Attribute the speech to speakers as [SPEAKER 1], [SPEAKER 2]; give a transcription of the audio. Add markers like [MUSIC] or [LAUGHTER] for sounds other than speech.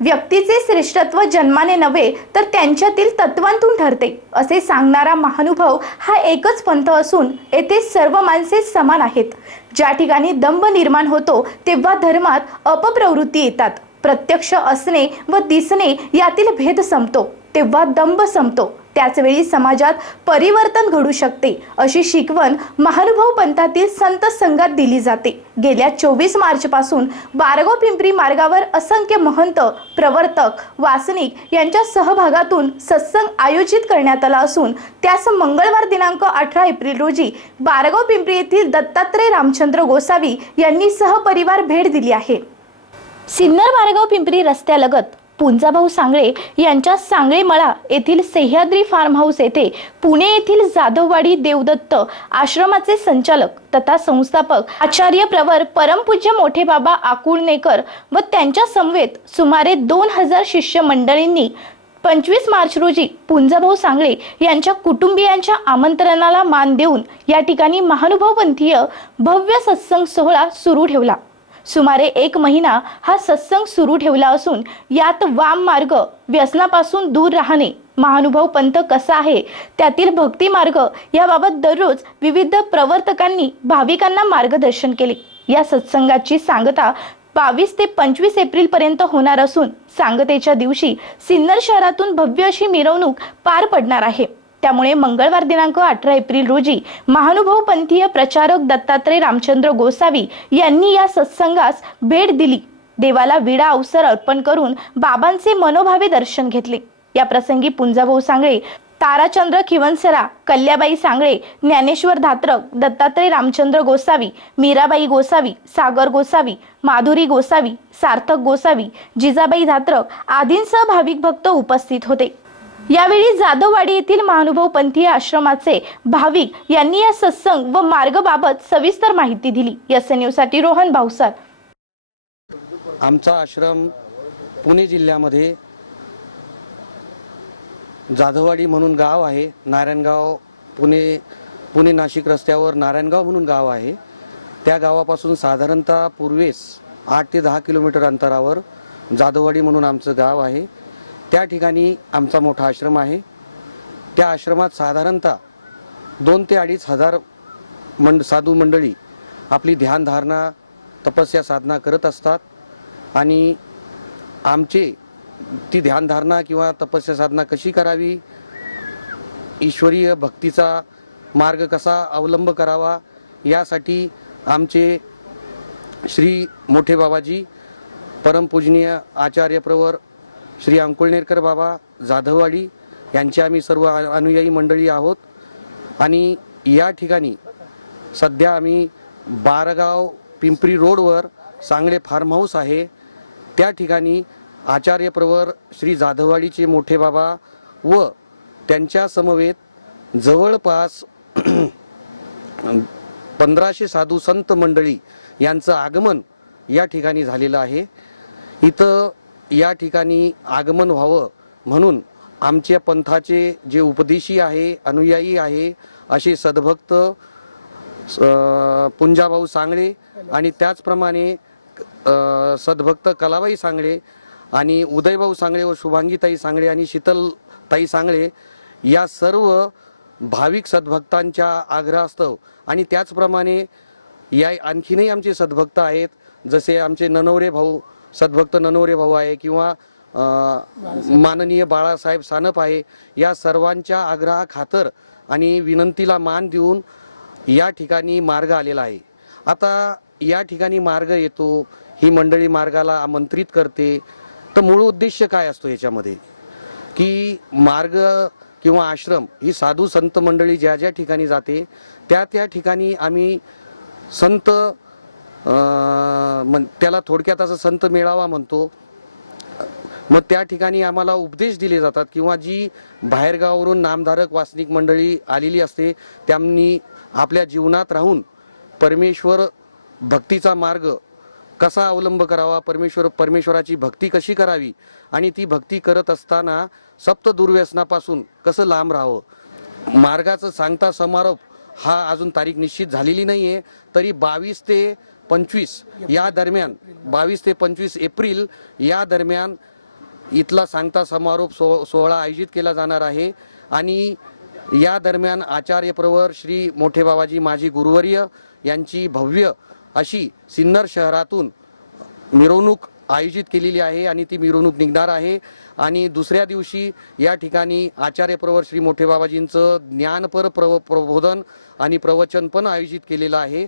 [SPEAKER 1] व्यक्तीचे श्रेष्ठत्व जन्माने नव्हे तर त्यांच्यातील तत्वांतून ठरते असे सांगणारा महानुभव हा एकच पंथ असून येथे सर्व माणसे समान आहेत. ज्या ठिकाणी दंभ निर्माण होतो तेव्हा धर्मात अपप्रवृत्ती येतात. प्रत्यक्ष असणे व दिसणे यातील भेद संपतो तेव्हा दंभ संपतो. त्याचवेळी समाजात परिवर्तन घडू शकते अशी शिकवण महानुभव पंथातील संत संघात दिली जाते. गेल्या चोवीस मार्चपासून बारगाव पिंपरी मार्गावर असंख्य महंत प्रवर्तक वासनिक यांच्या सहभागातून सत्संग आयोजित करण्यात आला असून त्यास मंगळवार दिनांक अठरा एप्रिल रोजी बारगाव पिंपरी येथील दत्तात्रय रामचंद्र गोसावी यांनी सहपरिवार भेट दिली आहे. सिन्नर बारगाव पिंपरी रस्त्यालगत पुंजाभाऊ सांगळे यांच्या सांगळे मळा येथील सह्याद्री फार्म हाऊस येथे पुणे येथील जाधववाडी देवदत्त आश्रमाचे संचालक तथा संस्थापक आचार्य प्रवर परमपूज्य मोठे बाबा आकुळनेकर व त्यांच्या समवेत सुमारे दोन हजार शिष्य मंडळींनी पंचवीस मार्च रोजी पुंजाभाऊ सांगळे यांच्या कुटुंबियांच्या आमंत्रणाला मान देऊन या ठिकाणी महानुभवपंथीय भव्य सत्संग सोहळा सुरू ठेवला. सुमारे एक महिना हा सत्संग सुरू ठेवला असून यात वाम मार्ग व्यसनापासून दूर राहणे महानुभव पंथ कसा आहे त्यातील भक्ती मार्ग याबाबत दररोज विविध प्रवर्तकांनी भाविकांना मार्गदर्शन केले. या सत्संगाची सांगता बावीस ते पंचवीस एप्रिल पर्यंत होणार असून सांगतेच्या दिवशी सिन्नर शहरातून भव्य अशी मिरवणूक पार पडणार आहे. त्यामुळे मंगळवार दिनांक अठरा एप्रिल रोजी महानुभव पंथीय प्रचारक दत्तात्रय रामचंद्र गोसावी यांनी या सत्संगास भेट दिली. देवाला विडा अवसर अर्पण करून बाबांचे मनोभावे दर्शन घेतले. या प्रसंगी पुंजाभाऊ सांगळे ताराचंद्र खिवनसरा कल्याबाई सांगळे ज्ञानेश्वर धात्रक दत्तात्रय रामचंद्र गोसावी मीराबाई गोसावी सागर गोसावी माधुरी गोसावी सार्थक गोसावी जिजाबाई धात्रक आदींसह भाविक भक्त उपस्थित होते. यावेळी जाधववाडी येथील महानुभव पंथीय आश्रमाचे भाविक यांनी या सत्संग व मार्गबाबत सविस्तर माहिती दिली. एस एनसाठी रोहन भाऊसार.
[SPEAKER 2] आमचा आश्रम पुणे जिल्ह्यामध्ये जाधववाडी म्हणून गाव आहे. नारायणगाव पुणे पुणे नाशिक रस्त्यावर नारायणगाव म्हणून गाव आहे. त्या गावापासून साधारणतः पूर्वेस आठ ते दहा किलोमीटर अंतरावर जाधववाडी म्हणून आमचं गाव आहे. त्या ठिकाणी आमचा मोठा आश्रम आहे. त्या आश्रमात साधारणतः दोन ते अडीच हजार मंड साधू मंडळी आपली ध्यानधारणा तपस्या साधना करत असतात आणि आमचे ती ध्यानधारणा किंवा तपस्या साधना कशी करावी ईश्वरीय भक्तीचा मार्ग कसा अवलंब करावा यासाठी आमचे श्री मोठे बाबाजी परमपूजनीय आचार्य प्रवर श्री अंकुळनेरकर बाबा जाधववाडी यांचे आम्ही सर्व अनुयायी मंडळी आहोत. आणि या ठिकाणी सध्या आम्ही बारगाव पिंपरी रोडवर सांगले फार्म हाऊस आहे. त्या ठिकाणी आचार्य प्रवर श्री जाधववाडीचे मोठे बाबा व त्यांच्या समवेत जवळपास [CLEARS THROAT] पंधराशे साधू संत मंडळी यांचं आगमन या ठिकाणी झालेलं आहे. इथं या ठिकाणी आगमन व्हावं म्हणून आमच्या पंथाचे जे उपदेशी आहे अनुयायी आहे असे सद्भक्त पुंजाभाऊ सांगळे आणि त्याचप्रमाणे सद्भक्त कलाबाई सांगळे आणि उदयभाऊ सांगळे व शुभांगीताई सांगळे आणि शीतलताई सांगळे या सर्व भाविक सद्भक्तांच्या आग्रहास्तव आणि त्याचप्रमाणे या आणखीनही आमचे सद्भक्त आहेत जसे आमचे ननवरे भाऊ सद्भक्त ननवरे भाऊ आहे किंवा माननीय बाळासाहेब सानप आहे या सर्वांच्या आग्रहा खातर आणि विनंतीला मान देऊन या ठिकाणी मार्ग आलेला आहे. आता या ठिकाणी मार्ग येतो ही मंडळी मार्गाला आमंत्रित करते. तर मूळ उद्देश काय असतो याच्यामध्ये? की मार्ग किंवा आश्रम ही साधू संत मंडळी ज्या ज्या ठिकाणी जाते त्या त्या ठिकाणी आम्ही संत म्हण- त्याला थोडक्यात असं संत मेळावा म्हणतो. मग त्या ठिकाणी आम्हाला उपदेश दिले जातात किंवा जी बाहेरगावावरून नामधारक वासनिक मंडळी आलेली असते त्यांनी आपल्या जीवनात राहून परमेश्वर भक्तीचा मार्ग कसा अवलंब करावा परमेश्वर परमेश्वराची भक्ती कशी करावी आणि ती भक्ती करत असताना सप्त दुर्व्यसनापासून कसं लांब राहावं? मार्गाचं सांगता समारोप हा अजून तारीख निश्चित झालेली नाही आहे तरी बावीस ते पंचवीस या दरम्यान बावीस ते पंचवीस एप्रिल या दरम्यान इथला सांगता समारोप सो सोहळा आयोजित केला जाणार आहे. आणि या दरम्यान आचार्य प्रवर श्री मोठे बाबाजी माजी गुरुवर्य यांची भव्य अशी सिन्नर शहरातून मिरवणूक आयोजित केलेली आहे आणि ती मिरवणूक निघणार आहे. आणि दुसऱ्या दिवशी या ठिकाणी आचार्य प्रवर श्री मोठे बाबाजींचं ज्ञानपर प्रव प्रबोधन आणि प्रवचन पण आयोजित केलेलं आहे.